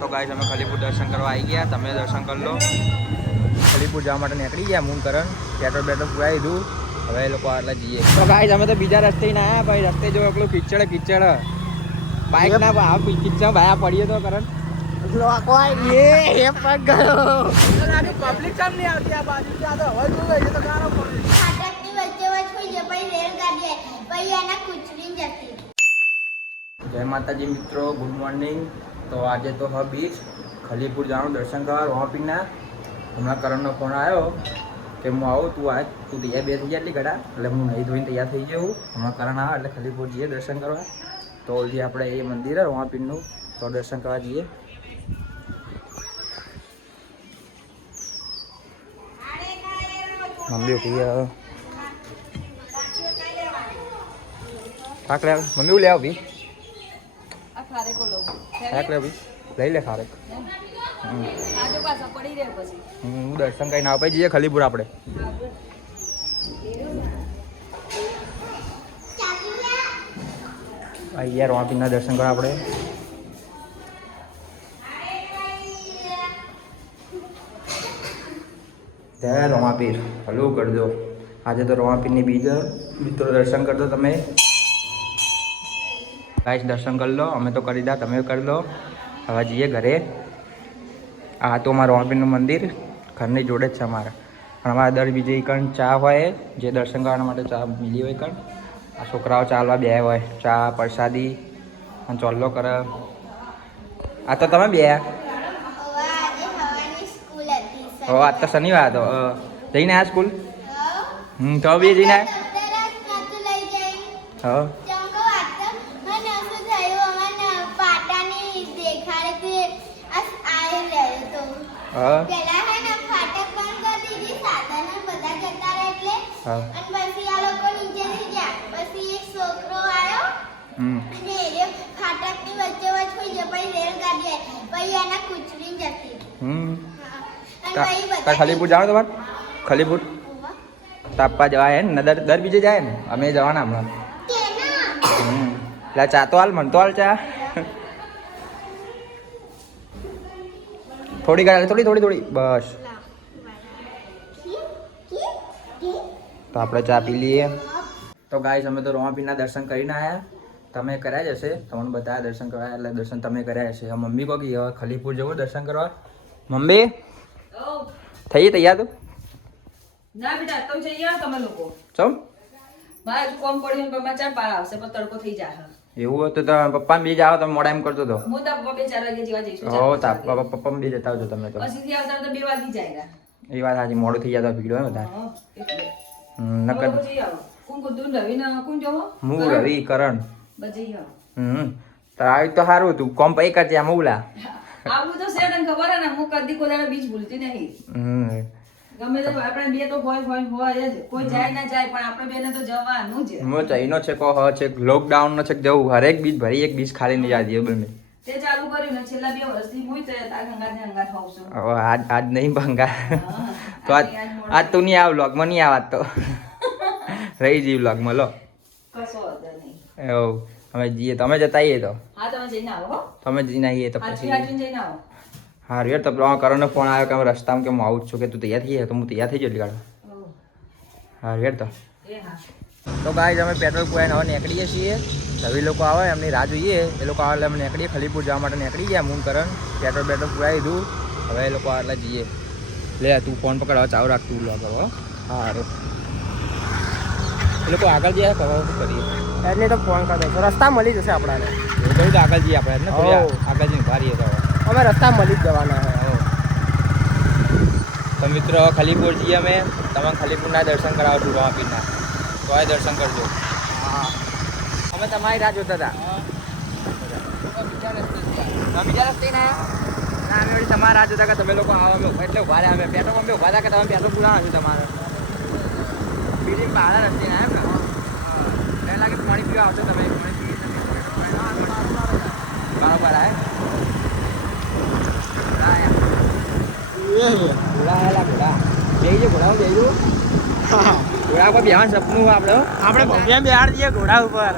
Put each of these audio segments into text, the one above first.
તો ગાઈસ અમે ખલીપુર દર્શન કરવા આવી ગયા. તમે દર્શન કરી લો. ખલીપુર જવા માટે નીકળી ગયા મૂન કરણ પેટ્રોલ બેટ્રોલ પુરાવી દીધું. હવે એ લોકો આટલા જઈએ. તો ગાઈસ અમે તો બીજા રસ્તે ના આવ્યા ભાઈ. રસ્તે જો એકલું કિચડ કિચડ. બાઇક ના આ કિચડ ભાયા પડીએ તો કરણ જય માતાજી મિત્રો ગુડ મોર્નિંગ તો આજે તો હ બીચ. ખલીપુર જવાનું દર્શન કરવા રોહાપીના હમણાં કરણનો ફોન આવ્યો કે હું આવું, તું આજ, તું તૈયાર બે થઈ જાય એટલી ઘડા. એટલે હું નહીં ધોઈને તૈયાર થઈ ગયો હમણાં કરણ આવે એટલે ખલીપુર જઈએ દર્શન કરવા. તો ઓલથી આપણે એ મંદિર રોહાપીરનું તો દર્શન કરવા જઈએ. મમ્મી આવે થાક લે મમ્મી હું લે આવી ખારેકો લઉં. થાક લે? ભાઈ. લઈ લે ખારેક હમ. પાછો પડી રહે પછી. હું દર્શન કઈ ના પછી જઈએ ખલીપુર આપણે. અહીંયા રોપીના દર્શન કરવા આપણે. જય રોમાપીર હલો કરજો આજે તો રોમાપીરની બીજા મિત્રો દર્શન કરજો તમે ગાઈસ દર્શન કરી લો અમે તો કરી દા તમે કરી લો. હવે જઈએ ઘરે. આ તો અમારું રોમાપીરનું મંદિર ઘરની જોડે જ છે અમારા. પણ અમારા દર બીજે કણ ચા હોય જે દર્શન કરવા માટે ચા મિલી હોય કણ. આ છોકરાઓ ચાલવા બે હોય ચા પ્રસાદી અને ચોલ્લો કરે. આ તો તમે બે. હો આજે તો શનિવાર હતો જઈને આ સ્કૂલ? હમ તો બી જઈને હા ચમકો વાંચતો મને શું થયું મને પાટાની દેખાડે તે આવી રહ્યો તો હા. પેલા હે ને ફાટક બંધ કરી દીધી સાધનો બધા જતા રહે એટલે. હા. અને પછી આ લોકો નીચેથી ગયા. પછી એક છોકરો આવ્યો. અને એ રહ્યો ફાટકની વચ્ચે વચ્ચ હોય છે પછી રેલગાડી આવી. પછી એના કૂચડીને જતી. હમ. તા ખલીપુર જાણો તમારે? ખલીપુર. તાપવા જવાય ને? દર દર બીજે જાય ને? અમે જવાના હમણાં? એટલે ચા તો હાલ મન તો હાલ ચા. થોડી ગાડી થોડી થોડી થોડી. બસ? તો આપણે ચા પી લઈએ. તો ગાઈસ અમે તો રોમાપીના દર્શન કરીને આવ્યા તમે કર્યા જશે તમને બધા દર્શન કરવા એટલે દર્શન તમે કર્યા હવે મમ્મી કહો કે હવે ખલીપુર જવું દર્શન કરવા. મમ્મી થઈ તૈયાર તો? ના બેટા તો જઈ આવો તમે લોકો. ચમ? મારે કોમ પડ્યું ને ચાર પાર આવશે પણ તડકો થઈ જાય એવું હતું તો પપ્પા બીજ આવો તમે મોડા એમ કરતો હતો હું તો પપ્પા બે ચાર વાગે જેવા જઈશું હો તા વાગે. પપ્પા બી જતા આવજો તમે તો. પછી આવતા આવતા બે વાગી જાય એ વાત સાચી મોડું થઈ જતા ભીડો હોય તાર તમે નકર કોણ કોણ રવિ ને કોણ જવો? હું કરણ? રવિ કરણ. બસ હમ તો આવી તો સારું હતું. કોમ પૈ કરજે આમ ઉલા. આવું તો છે તને ખબર ને હું કદી કોઈ બીજ ભૂલતી નહીં. હમ ગમે તો આપણે બે તો હોય હોય હોય જ. કોઈ જાય ના જાય પણ આપણે બેને તો જવાનું જ. ચઈનો છે કહો હ છે લોકડાઉન નો છે કે જવું હરેક બીજ ભરી એક બીજ ખાલી નહીં જાતી બને. તે ચાલુ કર્યું ને છેલ્લા બે વર્ષથી હું જ ગંગા ને ગંગા ખાઉં છું. હવે આજ આજ નહીં ભંગા તો આજ આજ તો તું નહીં આવ વ્લોગમાં નહીં આવત તો. રહી જી વ્લોગમાં લો. કશો વાંધો નહીં. એવું અમે જઈએ તમે જતા આવીએ તો. હા તમે જઈને આવો તમે જઈને આવીએ તો પછી. જઈને આવો. હારું યાર તો પેલો કરણનો ફોન આવ્યો કે અમે રસ્તામાં કે હું આવું છું કે તું તૈયાર થઈ જાય તો હું તૈયાર થઈ જઈ ગાડો હારું યાર તો. એ હા. તો ગાઈઝ અમે પેટ્રોલ પુરાઈને હવે નીકળીએ છીએ. રવિ લોકો આવે એમની રાહ જોઈએ. એ લોકો આવે એટલે અમે નીકળીએ ખલીપુર જવા માટે નીકળી ગયા મૂન કરણ. પેટ્રોલ પેટ્રોલ પુરાવી દીધું. હવે એ લોકો એટલે જઈએ. લે તું ફોન પકડ હવે ચાલુ રાખ તું લો કરો હો. હારું. એ લોકો આગળ જઈએ ખબર શું કરીએ. એટલે તો ફોન કરતો રસ્તા મળી જશે આપણાને. એવું કહ્યું આગળ જઈએ આપણે આગળ જઈને ભારીએ તો. હવે. અમે રસ્તા મળી જ જવાના હોય તો મિત્રો ખલીપુર જઈએ અમે. તમે ખલીપુરના દર્શન કરાવો છું રોમાપીરના તો આ દર્શન કરજો. અમે તમારી રાહ જોતા હતા. બીજા રસ્તે ના. ના અમે વળી તમારા રાહ જોતા કે તમે લોકો આવો અમે એટલે ઊભા રહ્યા. અમે પેટ્રોલ પંપે ઊભા હતા કે તમે પેટ્રોલ પૂરા છો તમારે. બીજી બહાર રસ્તે ના એમ ને? હા. લાગે પાણી પીવા આવશો તમે. પાણી પી બરાબર આવે ઘોડા આયા. ઘોડા આયેલા ઘોડા જઈ જો ઘોડા જઈ ઘોડા પર બેવાનું સપનું આપણે. આપણે ભવ્ય બિહાર જઈએ ઘોડા ઉપર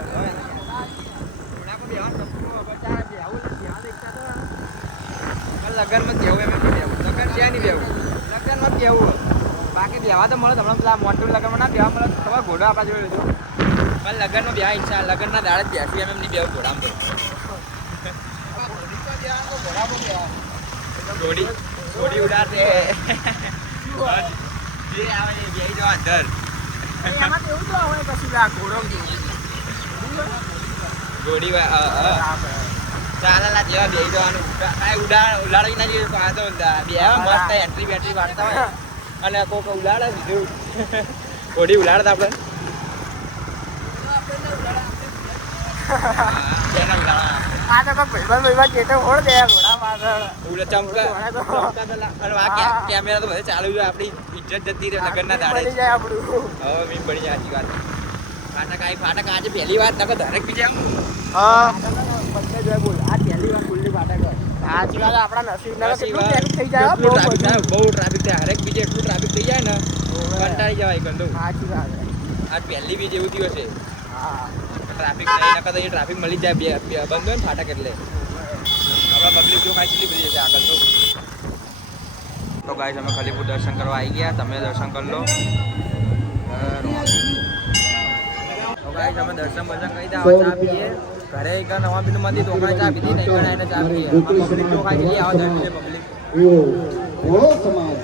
પર લગનમાં કેવું એમ બેવું લગન છે નહીં બેવું લગનમાં કેવું બાકી બેવા તો મળે તમને પેલા મોટું લગનમાં ના બેવા મળે ખબર ઘોડો આપણા જોડે લીધો પણ લગનમાં બેવા ઈચ્છા લગનના દાડે જ બેસી એમ એમ નહીં બેવું ઘોડામાં ઘોડી ઘોડી ઉડાડે જે આવે એ બેસી જવા અંદર. એમાં કેવું તો હોય પછી આ ઘોડો ઘોડી. ચાલેલા જેવા બેસી જવાનું. ઉડા- ઉડાડ ઉડા ઉડાડી ના જોઈએ પાછો બે મસ્ત એન્ટ્રી બેટરી વાળતા હોય. અને કોક ઉડાડે બીજું. ઘોડી ઉડાડતા આપણે. આ તો કોઈ ભાઈબંધ કે તો ઓળ દે ઘોડા. કેમેરા તો બધે ચાલુ છે આપણી ઇજ્જત જતી રહે લગનના દાડે. હવે મીમ પડી જાય સાચી વાત. ફાટક આવી ફાટક આજે પહેલી વાર નકર દરેક બીજે હા. બંને જોડે બોલ. આ પહેલી વાર ખુલ્લી ફાટક સાચી વાત આપણા નસીબ ના કેટલું વાત. થઈ જાય બહુ traffic થાય, બહુ ટ્રાફિક થાય. હરેક બીજે એટલું ટ્રાફિક થઈ જાય ને કંટાળી જવાય ગંદુ સાચી વાત. આ પહેલી બીજ એવું થયું છે. હા. ટ્રાફિક નહીં નકર તો એ ટ્રાફિક મળી જાય બંધ હોય ને ફાટક એટલે. આપણા પબ્લિક જો કાંઈ કેટલી બધી છે આગળ તો. તો ગાઈસ અમે ખલીપુર દર્શન કરવા આવી ગયા. તમે દર્શન કરી લો. તો ગાઈસ અમે દર્શન બર્શન કરી દા ચા પીએ. ઘરે એક નવા બિંદુ માંથી તો ચા પીધી નહીં ચા પીએ. પબ્લિક જો ખાઈ કેટલી આવે દર પબ્લિક સમાજ.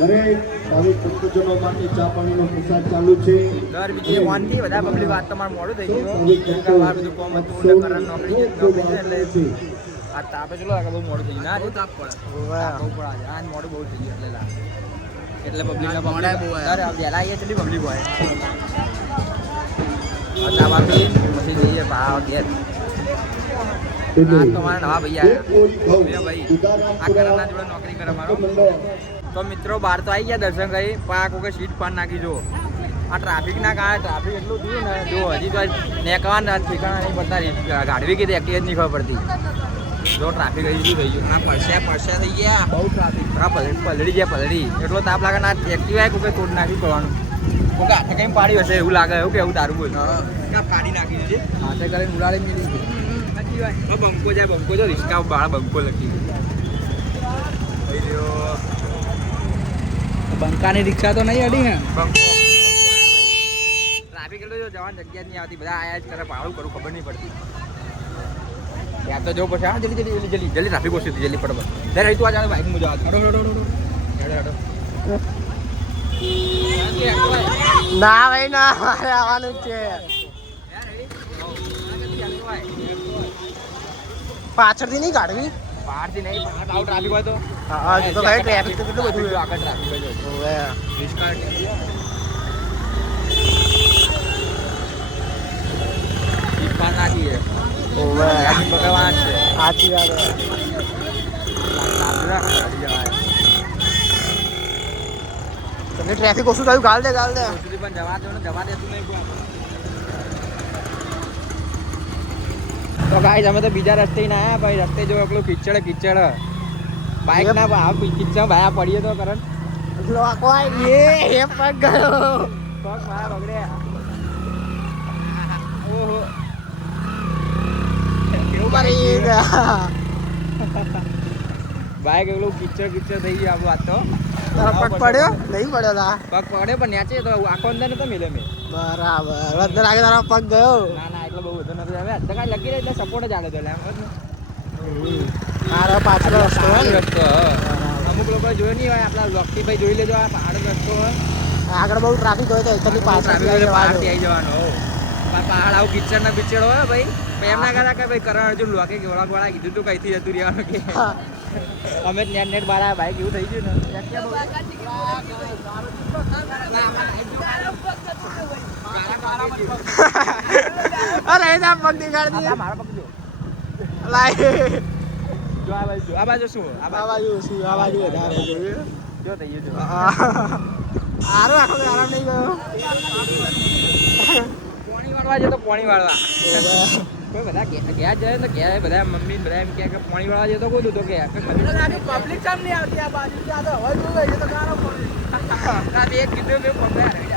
દરેક ભાવિક ભક્તજનો માટે ચા પાણીનો પ્રસાદ ચાલુ છે. દર બીજે વાનથી બધા પબ્લિક વાત તમારે મોડું થઈ ગયું બધું કોમ હતું એટલે આ તાપે ચલો આગળ બહુ મોડું થઈ ગયું. ના તાપ પડે. તાપ બહુ પડે. આજ મોડું બહુ થઈ ગયું એટલે લા. એટલે પબ્લિક ના પબ્લિક અરે વહેલા આવીએ એટલી પબ્લિક હોય? ચા બા પછી જઈએ ભાવ ઘેર. આ તો મારા નવા ભાઈ આવ્યા. ભાઈ આ કરણના જોડે નોકરી કરે મારો. તો મિત્રો બહાર તો આવી ગયા દર્શન કરી પણ આ કોઈ સીટ પાન નાખી જો આ ટ્રાફિકના કારણે ટ્રાફિક એટલું થયું ને જો હજી તો નેકવાના ઠેકાણા નહીં પડતા. ગાડવી ગાડી કીધી એક્ટિવ જ નહીં ખબર પડતી. જો ટ્રાફિક હજી શું થઈ ગયું. આ પરસ્યા પડસ્યા થઈ ગયા. બહુ ટ્રાફિક આ પલળી પલડી ગયા પલડી એટલો તાપ લાગે ના એક્ટિવ આવે કોઈ તોડ નાખી પડવાનું? કોઈ હાથે કંઈ પાડી હશે એવું લાગે એવું કેવું તારું બોલ? પાડી નાખી છે. હાથે કરીને ઉડાડી મેળી હા બંકો જાય બંકો જો રિસ્કા બાળ બંકો લખી. ગયું બંકાની રિક્ષા તો નહીં અડી ને? ટ્રાફિક એટલો જો જવાની જગ્યા જ નહીં આવતી. બધા આયા જ કરે ભાડું કરું ખબર નહીં પડતી. ત્યાં તો જો પછી હા જલ્દી જલ્દી જલ્દી જલ્દી. જલ્દી ટ્રાફિક ઓછી જલ્દી પડે ત્યારે તું આજે બાઇક મુજો હેડો હેડો હેડો ના ભાઈ ના મારે આવવાનું છે. પાછળથી નહીં કાઢવી? બહારથી નહીં આવું ટ્રાફિક હોય તો. હા તો ભાઈ ટ્રાફિક તો કેટલું બધું આગળ ટ્રાફિક હોય તો. સાચી વાત. તમને ટ્રાફિક ઓછું થયું ગાલ દે ગાલ દે સુધી પણ જવા દો ને જવા દેતું નહીં કોઈ. તો ગાઈસ અમે તો બીજા રસ્તે ના આયા ભાઈ રસ્તે જો એકલું કિચડ કિચડ બાઇક ના આ કિચડ ભાયા પડીએ તો કરંટ લોકો એ હે પગ ગયો પગ મારા બગડ્યા મરી ગયા બાઇક એકલું કિચડ કિચડ થઈ ગયું આપણું આજ તો. પગ પડ્યો? નહીં પડ્યો તા પગ પડ્યો પણ નેચે તો આખો અંદર નતો મિલે મેં. બરાબર. અંદર આગળ તારા પગ ગયો. ના ના એટલે બહુ બધો નથી હવે અત્યારે કાંઈ લગી રહે એટલે સપોર્ટ જ આલે તો એમ મારો પાછળ રસ્તો. રસ્તો અમુક લોકો જોયો નહીં હોય આપણા લક્ષ્મીભાઈ જોઈ લેજો આ પહાડ રસ્તો હોય. આગળ બહુ ટ્રાફિક હોય તો એકદમ પાછળ આવી જવાનું. પહાડ આવું કિચડ ના કિચડ હોય ભાઈ. પણ એમ ના કહેતા કે ભાઈ કરણ અર્જુન લોકે કે ઓળખ વાળા કીધું તું કઈથી જતું રહેવાનું કે? અમે નેટ નેટ નેટ બારા ભાઈ કેવું થઈ ગયું ને. અરે એના પગ દેખાડી મારો જો. લાય. જો આ બાજુ આ બાજુ શું? આ બાજુ. શું? આ બાજુ વધારે જો થઈ ગયું. આરો આખો આરામ નહીં ગયો. વાળવા છે તો વાળવા. કોઈ બધા જાય ને ઘેર બધા મમ્મી બધા એમ કે પાણી વાળા જતો કોઈ તો કે પબ્લિક કેમ નહીં આવતી આ બાજુ. ત્યાં તો જોવે તો મેં કીધું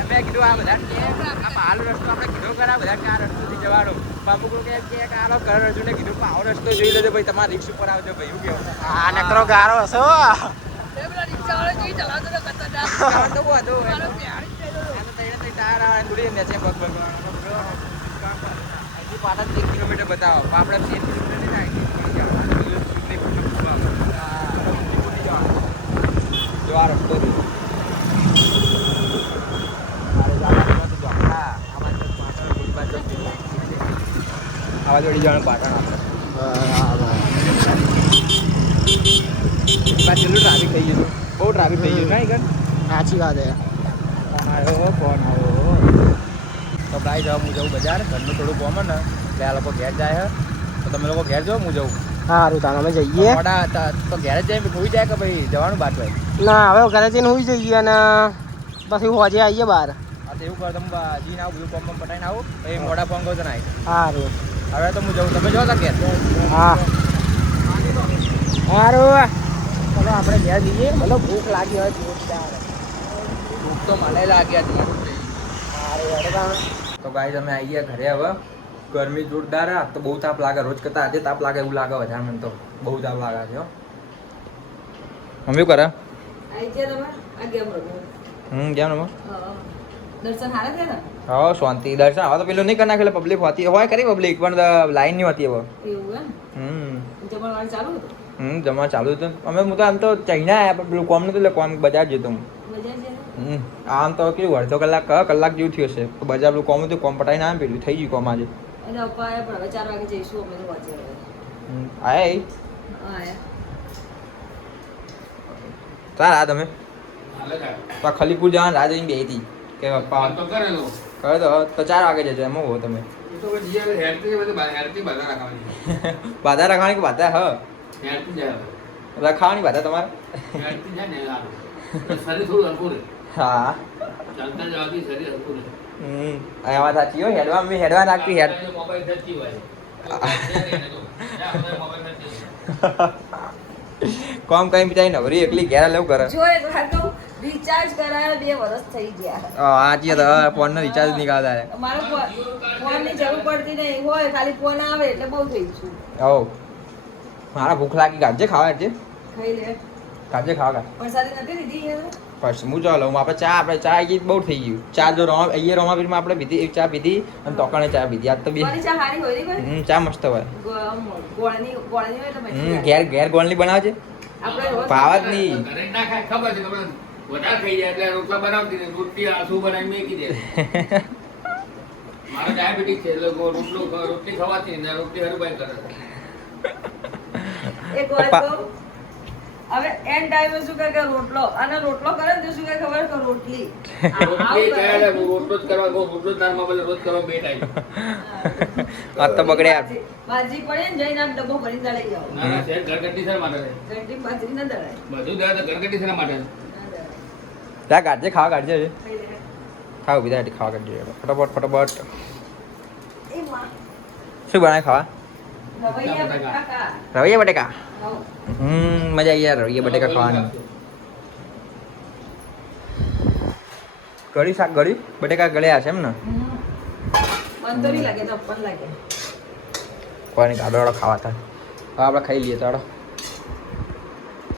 મેં કીધું આ બધા કે રસ્તો આપણે કીધો ખરા બધા કે આ રસ્તોથી જવાનું. બાપુ લોકો કહે કે આ આલો કરણ રજૂને કીધું આવો રસ્તો જોઈ લેજો ભાઈ તમારે રિક્ષ ઉપર આવજો ભાઈ એવું કેવું આ નકરો ગારો હશે હો. ચાલો તો વાંધો હોય. તો તઈને ટાયર આવે ને થોડી નેચે પગ પાછા ત્રીસ કિલોમીટર બતાવો. પણ આપણે તેર કિલોમીટર થાય. જો આ રસ્તો છે. આવા જોડી જવાનું પાટણ આપણે. ટ્રાફિક થઈ ગયું? બહુ ટ્રાફિક થઈ ગયું. કર સાચી વાત હે ફોન આવ્યો ફોન આવ્યો જવા હું જવું બજાર ઘરનું થોડું કોમ ને એટલે આ લોકો ઘેર જાય તો તમે લોકો ઘેર જાઓ હું જવું સારું તાન અમે જઈએ. તો ઘેર જ જઈને હોઈ જાય કે ભાઈ જવાનું બાદ ભાઈ? ના હવે ઘરે જઈને હોઈ જઈએ અને પછી હોજે આવીએ બહાર. એવું કરો તમે જીને આવું બધું કોમ પટાઈને આવું. પછી મોડા ફોન કરો તો ના સારું હવે તો હું જઉં. તમે જો તા ઘેર. હા. સારું ચલો આપણે ઘેર જઈએ. ભલે ભૂખ લાગી હોય જોરદાર ભૂખ તો મને લાગ્યા હતી. સારું તાણ. તો ગાય તમે આવી ગયા ઘરે હવે. ગરમી જોરદાર આ તો બહુ તાપ લાગે. રોજ કરતા આજે તાપ લાગે એવું લાગે વધારે મને તો. બહુ તાપ લાગે છે મમ્મી કરે? હમ ગયા નમો હા. દર્શન હારા ને હા શાંતિ. દર્શન હવે તો પેલું નહીં કરી નાખેલે પબ્લિક હોતી હોય કરી પબ્લિક પણ લાઈન નહીં હોતી હવે. એવું હમ. જમણવાર ચાલુ હતું? હમ જમવા ચાલુ હતું. અમે હું તો આમ તો ચાઇના આવ્યા પણ પેલું કોમ નતું એટલે કોમ બજાર જતો હું. બજાર છે આમ તો કેવું અડધો કલાક કલાક જેવું થયું હશે. તો બજાર પેલું કોમ હતું કોમ પટાઈને આમ પેલું થઈ ગયું કોમ આજે. અને પપ્પા પણ હવે ચાર વાગે જઈશું અમે તો વાંચે હમ આયા હા આયા. સારા આ તમે. તો ખલીપુર જવાનું રાહ જોઈને બેહી હતી. કે પપ્પા તો કરેલો. કહે તો તો ચાર વાગે જજો એમ હો તમે. બધે રાખવાની. કે બાધા હ? રખાવાની બાધા તમારે? શરીર થોડું હલકું રહે. હા. ચાલતા જવાથી શરીર હલકું રહે હમ અહીંયા સાચી હો હેડવા મમ્મી હેડવા નાખતી હેડ. મોબાઈલ ધરતી હોય હોય. કોમ કઈ બિચારી નવરી એકલી ઘેરા લેવું કરે. જો એક વાર રિચાર્જ કરાયા બે વર્ષ થઈ ગયા. આ ચીજ ફોન નો રિચાર્જ નીકળતા રહે. મારો ફોનની જરૂર પડતી નહીં. હોય ખાલી ફોન આવે એટલે બહુ થઈ છું હો મારા ભૂખ લાગી. ગાજે ખાવા આજે? ખાઈ લે. ગાજે ખાવા પણ સારી નથી દીધી યાર ફર્સ્ટ હું ચાલો હું આપણે ચા આપણે ચા આવી બહુ થઈ ગયું. ચા જો રોમા અહીંયા રોમાપીરમાં આપણે પીધી એક ચા પીધી અને તોકણે ચા પીધી. આજ તો બે કોની ચા હારી હોય ને હમ ચા મસ્ત હોય. કોઈ ગોળની ગોળની હોય તો હમ ઘેર ઘેર ગોળની બનાવે છે? આપણે જ નહીં. જ ખબર છે વધારે ખાઈ જાય એટલે રોટલા બનાવતી નહીં. રોટલી આ બનાવી મેકી દે. મારો ડાયાબિટીસ છે એટલે રોટલો રોટલી ખવાતી ને રોટલી હરભાઈ કરે. એક વાત પપ્પા. કહું હવે એન ટાઈમે શું કહે કે રોટલો? અને રોટલો કરે ને તો શું કહે? ખબર કે રોટલી. રોટલી કહે કરે. રોટલો જ કરવા રોટલો જ તારા મોબાઈલે રોજ કરવા બે ટાઈમ. આ તો બગડે ભાજી- ભાજી પડે ને જઈને આમ ડબ્બો ભરીને દળાઈ આવો ના ના શેર ઘરગથ્થી શેના માટે ગરગટી ઘંટી ના દળાય બધું દે તો ગરગટી શેના માટે ત્યાં કાઢજે ખાવા કાઢજે ખાવ બીજા ખાવા કાઢજે. ફટાફટ ફટાફટ. શું બનાવે ખાવા? રવૈયા બટાકા. બટેકા. હમ મજા આવી યાર રવૈયા બટેકા ખાવાની. ગળી શાક ગળી? બટેકા ગળ્યા છે એમ ને? હમ. મન લાગે તો પણ લાગે. કોઈ નહીં કાઢો ખાવા થાય. આપણે ખાઈ લઈએ તો હાલો.